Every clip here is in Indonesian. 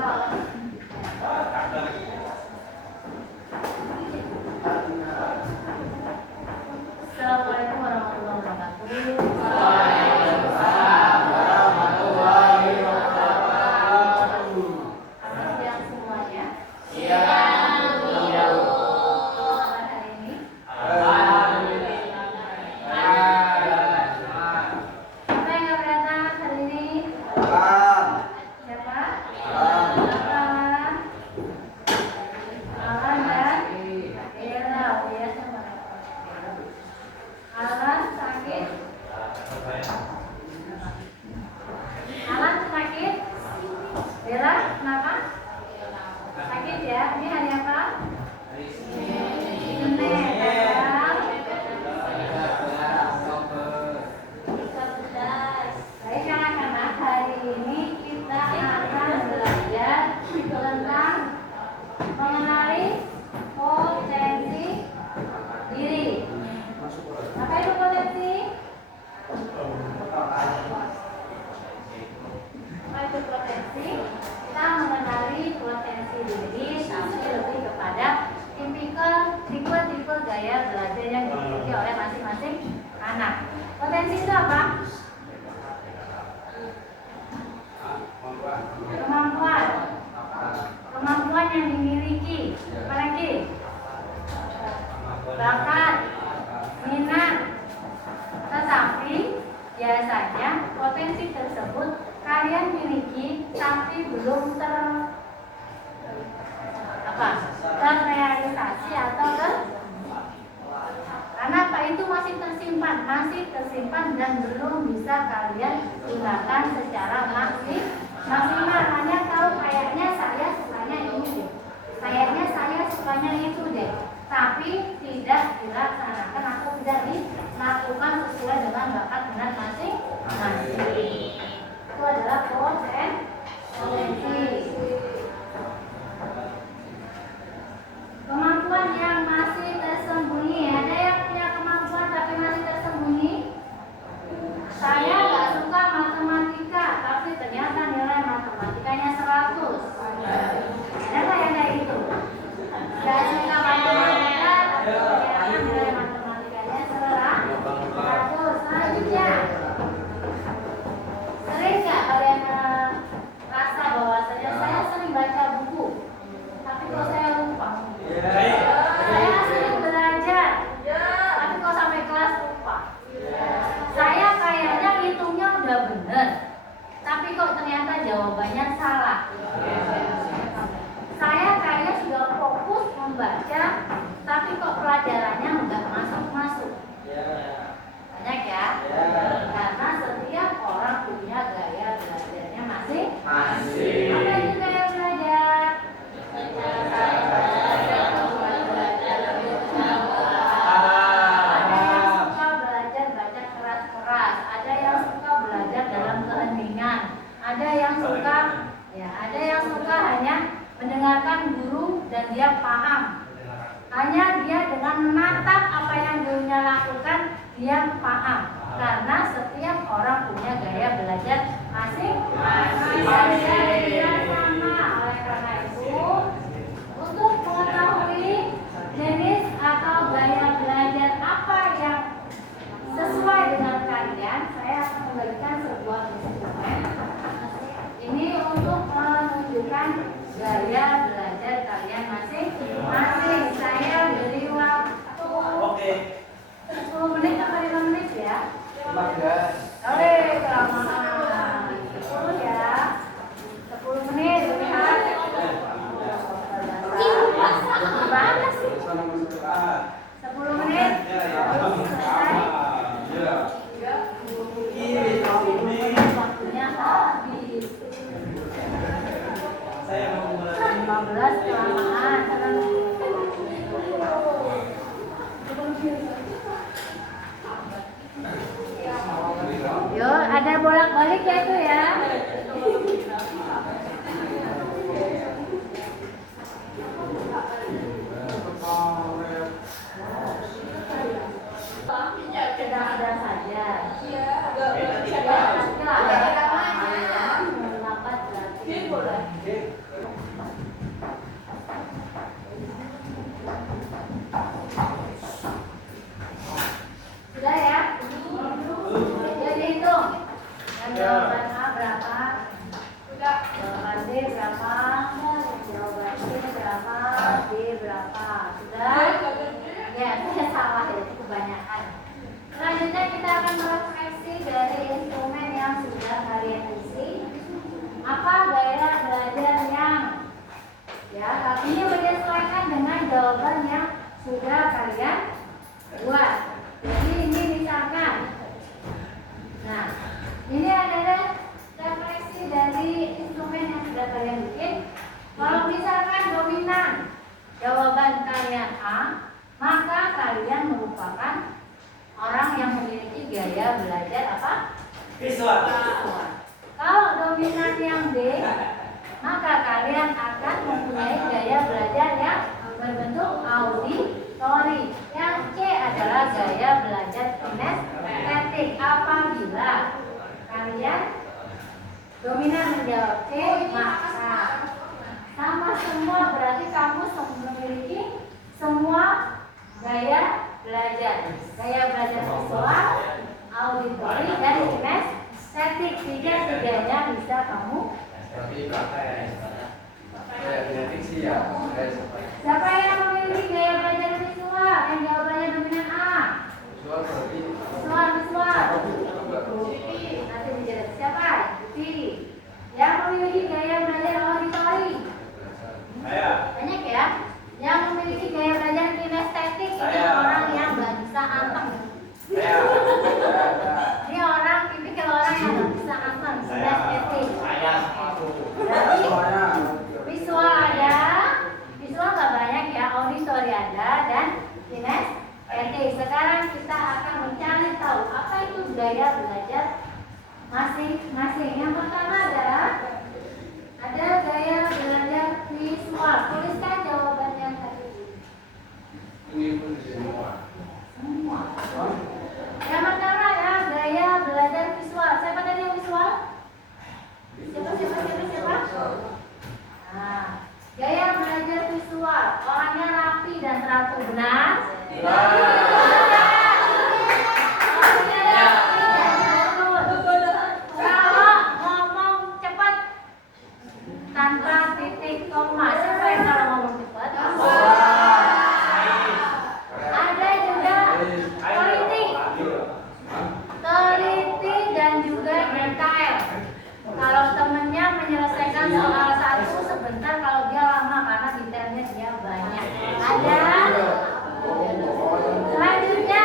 Assalamualaikum warahmatullahi wabarakatuh. Waalaikumsalam warahmatullahi wabarakatuh. Selamat siang semuanya. Siang, Bu. Selamat hari ini. Alhamdulillah. Siapa yang nggak berangkat hari ini? Bang. Siapa? Bang. Alan. Alan dan Ella. Ya, sama. Alan sakit. Alan sakit. Bella kenapa? Sakit ya. Ini hari apa? Senin. Tanggal 11. Baik anak-anak, hari ini kita akan belajar tentang mengenali potensi diri. Apa itu potensi? Apa itu potensi? Kita mengenali potensi diri, tapi lebih kepada tipe-tipe gaya belajar yang dimiliki oleh masing-masing anak. Potensi itu apa? Kemampuan yang dimiliki. Apalagi? Bakat, minat. Tetapi biasanya potensi tersebut kalian miliki tapi belum terrealisasi atau karena apa itu masih tersimpan dan belum bisa kalian gunakan secara maksimal. Hanya tahu kayaknya saya sukanya ini deh, kayaknya saya sukanya itu deh, tapi tidak dilaksanakan atau tidak dilakukan sesuai dengan bakat minat masing-masing. Itu adalah potensi. Kemampuan yang masih tersembunyi. Ada yang punya kemampuan tapi masih tersembunyi? Saya nggak suka matematika, tapi ternyata nilai matematikanya 100. Ada nggak yang kayak gitu? Nggak suka matematika, tapi ternyata nilai matematikanya 100. Selanjutnya, sering nggak kalian rasa bahwasanya saya sering baca buku, tapi kok saya lupa? Saya sering belajar, tapi kok sampai kelas lupa? Saya kayaknya hitungnya udah bener, tapi kok ternyata jawabannya salah. Saya kayaknya sudah fokus membaca, tapi kok pelajarannya nggak masuk-masuk. Banyak ya? Karena setiap orang punya gaya belajarnya masing-masing. Apa itu gaya belajar? Ada yang suka belajar baca keras-keras, ada yang suka belajar dalam keheningan, ada yang suka hanya mendengarkan guru dan dia paham. Hanya dia dengan menatap apa yang gurunya lakukan, dia paham. Karena setiap orang punya gaya belajar masing-masing. Sama. Oleh karena itu, untuk mengetahui jenis atau gaya belajar apa yang sesuai dengan kalian, saya akan membagikan sebuah instrumen. Ini untuk menunjukkan gaya belajar kalian masing-masing. Saya beri waktu 10 menit atau 5 menit ya. 15. Kelamaan 10 ya. 10 menit lihat. Gimana sih? 10 menit. Selesai. Waktunya habis. 15 kelamaan. Yo, ada bolak-balik ya tuh ya. Sedang-sedang saja. Ya, nanti lah. Melapat berarti. Jawaban A berapa? Jawaban B berapa? Jawaban C berapa? D berapa? Sudah? Ya, saya salah ya, itu kebanyakan. Selanjutnya kita akan merefleksi dari instrumen yang sudah kalian isi. Apa gaya belajar yang ini menyesuaikan dengan jawaban yang sudah kalian buat. Jadi ini misalkan, nah ini adalah refleksi dari instrumen yang sudah kalian bikin. Kalau misalkan dominan jawaban kalian A, maka kalian merupakan orang yang memiliki gaya belajar apa? Visual. Kalau dominan yang B, maka kalian akan mempunyai gaya belajar yang berbentuk auditori. Yang C adalah gaya belajar kinestetik. Apabila kalian dominan menjawab C, maka sama semua, berarti kamu memiliki semua gaya belajar. Gaya belajar visual, auditori, dan kinestetik. Tiga-tiganya bisa kamu. Tapi genetik sih ya. Siapa yang memiliki gaya belajar visual? Yang jawabannya dominan A. Visual. Nanti dijawab. Siapa? B. Yang memiliki gaya belajar auditori. Banyak ya. Yang memiliki gaya belajar kinestetik ini orang yang nggak bisa anteng. Ini orang tipikal orang yang nggak bisa anteng. Kinestetik. Berarti visual ada, visual nggak banyak ya, auditori ada, dan kinestetik. Sekarang kita akan mencari tahu apa itu gaya belajar masing-masing. Yang pertama ada gaya belajar visual. Tuliskan jawabannya tadi. Semua. Yang pertama ya gaya belajar visual. Siapa tadi yang visual? Siapa? Nah, gaya belajar visual. Orangnya rapi dan teratur, benar? Kalau ngomong cepat tanpa titik koma, siapa yang kalau ngomong cepat? Ada juga teliti dan juga detail. Kalau temennya menyelesaikan soal satu sebentar, kalau dia lama karena detailnya dia banyak. Ada. Selanjutnya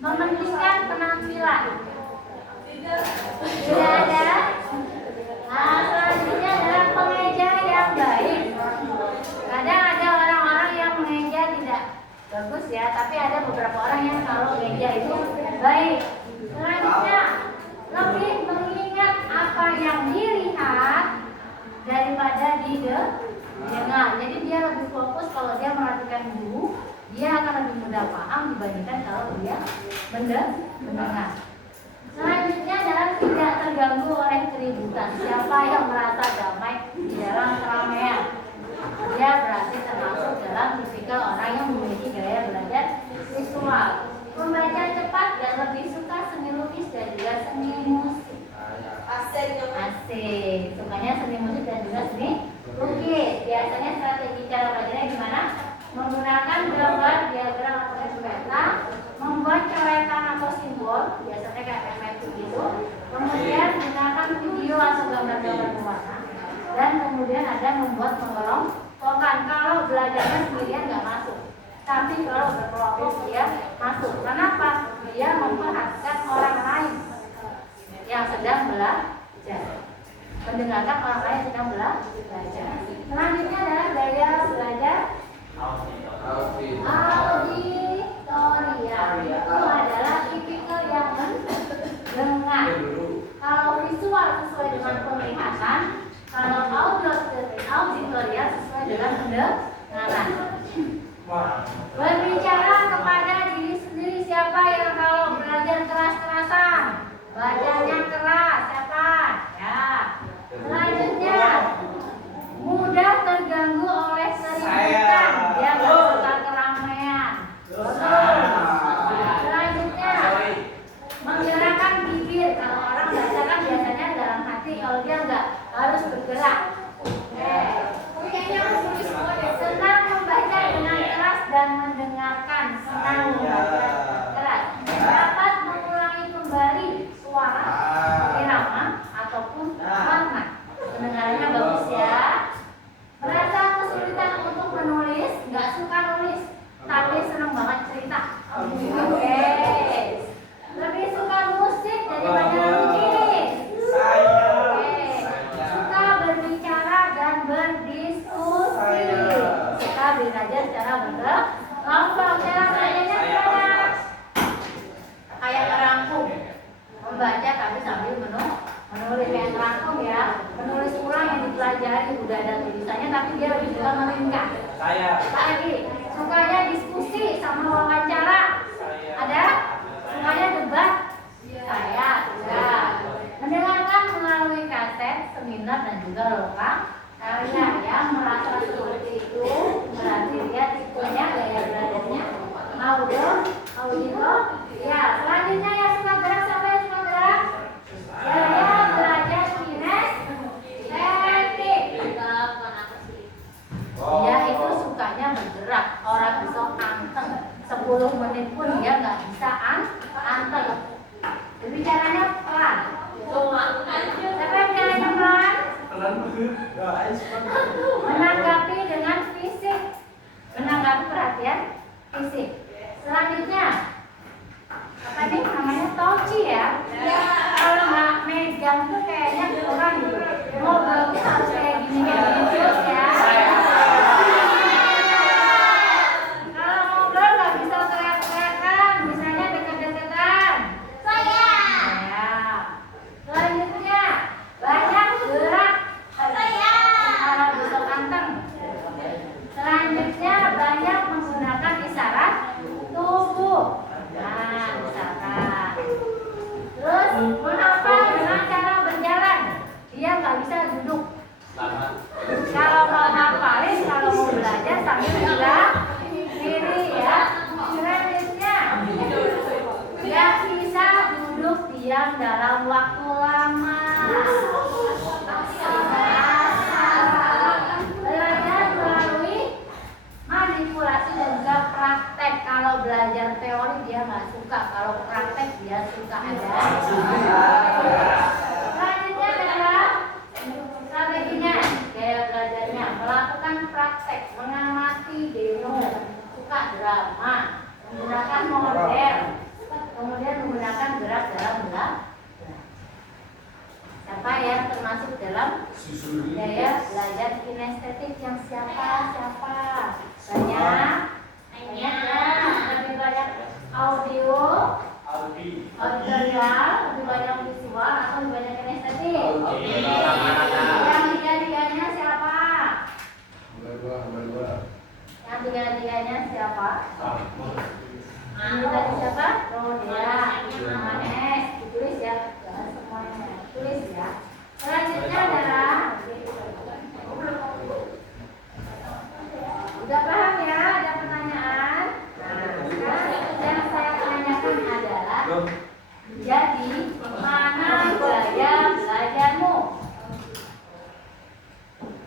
mementingkan penampilan. Tidak ada. Nah, selanjutnya adalah pengeja yang baik. Kadang ada orang-orang yang mengeja tidak bagus ya, tapi ada beberapa orang yang kalau mengeja itu baik. Selanjutnya lebih mengingat apa yang dilihat daripada didengar. Jadi dia lebih fokus kalau dia merhatikan guru, dia akan lebih mudah paham dibandingkan kalau dia mendengar. Selanjutnya adalah tidak terganggu oleh keributan. Siapa yang merasa damai di dalam keramaian, dia berarti termasuk dalam tipikal orang yang memiliki gaya belajar visual. Membaca cepat dan lebih suka seni lukis dan juga seni musik. Asik. Sukanya seni musik dan juga seni lukis. Biasanya strategi cara belajarnya gimana? Menggunakan gambar, diagram atau peta, membuat coretan atau simbol, biasanya kayak MF gitu. Kemudian gunakan video atau gambar-gambar berwarna. Dan kemudian ada membuat mengelompokkan. Kalau belajarnya sendirian nggak masuk. Tapi kalau berkelompok dia masuk. Kenapa? Dia memperhatikan orang lain yang sedang belajar, mendengarkan orang lain yang sedang belajar. Selanjutnya adalah gaya belajar auditorial. Itu adalah tipikal yang mendengar. Kalau visual sesuai dengan penglihatan, kalau auditorial sesuai dengan pendengaran. Berbicara kepada diri sendiri. Siapa yang kalau belajar keras-kerasan, bacanya keras? Siapa? Ya. Selanjutnya mudah terganggu oleh keributan. Dia nggak suka keramaian. Selanjutnya menggerakkan bibir. Kalau orang baca kan biasanya harus bergerak. Senang membaca dengan keras dan mendengarkan. Senang membaca dengan keras. Dapat mengulangi kembali suara, irama ataupun warna. Pendengarannya bagus ya. Merasa kesulitan untuk menulis, nggak suka nulis, tapi senang banget cerita. Oke. Lebih suka musik daripada menulis. Suka berbicara dan berdiskusi. Suka belajar secara berkelompok. Cara belajarnya gimana? Kayak terangkum. Membaca tapi sambil menulis yang terangkum ya. Menulis ulang yang dipelajari udah ada tulisannya tapi dia lebih suka meringkas. Lagi sukanya diskusi sama wawancara. Ada? Sukanya debat? Saya ya. Mendengarkan melalui kaset, seminar dan juga lokal. Kalian yang merasa seperti itu berarti dia tipenya gaya belajarnya audio. Ya, selanjutnya yang suka gerak, siapa yang suka gerak? Gaya belajar kinestetik. Dia itu sukanya bergerak, orang bisa anteng. 10 menit pun dia nggak bisa anteng. Berbicaranya pelan. Siapa yang bicaranya pelan? Menanggapi dengan fisik. Menanggapi perhatian fisik. Selanjutnya apa ini namanya toci ya? Kalau nggak megang tuh kayaknya kurang gitu. Mau bagus harus kayak gini terus ya. Kalau ngobrol nggak bisa teriak-teriakan, misalnya deket-deketan. Saya. Selanjutnya banyak gerak. Cara bisa anteng. Selanjutnya banyak menggunakan isyarat tubuh. Nah, misalkan. Terus menghafal dengan cara berjalan. Dia nggak bisa duduk. Kalau mau hafalin, kalau mau belajar sambil gerak kiri ya. Selanjutnya nggak bisa duduk diam dalam waktu lama. Belajar melalui manipulasi dan juga praktek. Kalau belajar teori dia nggak suka, kalau praktek dia suka ada. Selanjutnya adalah strateginya, gaya belajarnya melakukan praktek, mengamati demo, suka drama, menggunakan model, kemudian menggunakan gerak dalam gerak. Siapa yang termasuk dalam gaya belajar kinestetik yang siapa? Banyak ya, lebih banyak audio, lebih banyak visual atau lebih banyak kinestetik. Yang tiga-tiganya siapa? Yang tiga-tiganya siapa? Ini tadi siapa? Rodia, Manes, ditulis ya, jangan semuanya, tulis ya. Selanjutnya adalah udah paham ya? Ada pertanyaan? Nah, sekarang yang saya tanyakan adalah jadi mana gaya belajarmu?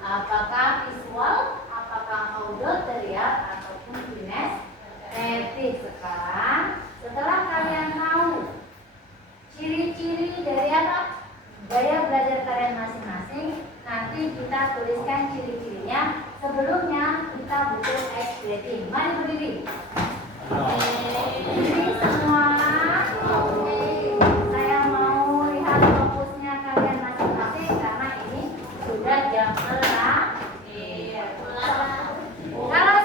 Apakah visual, apakah auditorial ataupun kinestetik? Setelah kalian tahu ciri-ciri dari apa? Gaya belajar kalian masing-masing, nanti kita tuliskan ciri-cirinya. Sebelumnya kita butuh ice breathing. Mari berdiri. Berdiri semua. Saya mau lihat fokusnya kalian masing-masing karena ini sudah jam terakhir. Kalau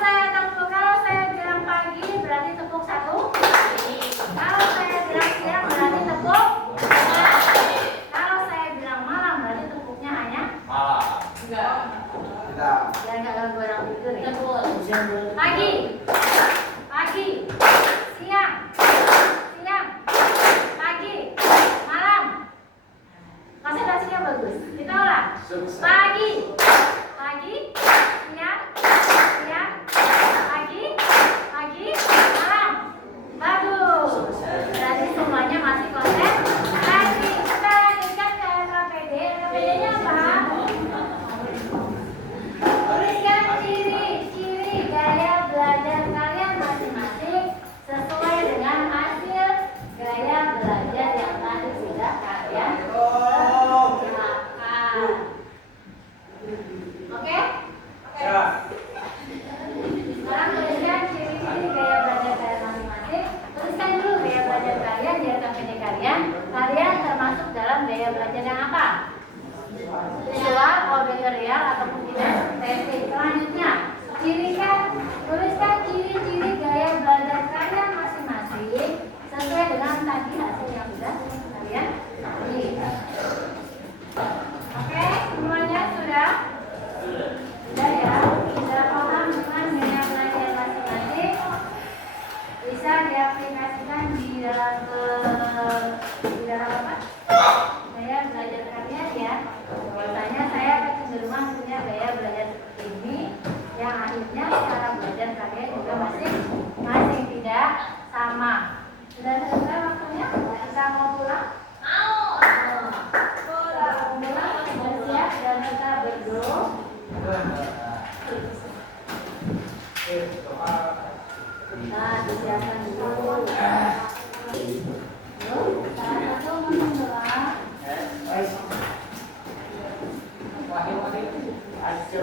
saya bilang pagi berarti tepuk 1. Kalau saya bilang siang berarti tepuk 2. Kalau saya bilang malam berarti tepuknya hanya biar nggak ganggu orang tidur ya. Pagi, siang, pagi, malam. Konsentrasinya bagus. Kita ulang. Pagi, siang, pagi, malam. Bagus. Berarti semuanya masih konsentrasi. Kita lanjutkan ke LKPD. LKPD-nya apa? dijelaskan dulu. Salah satu menu doa. Wahyu, ayo.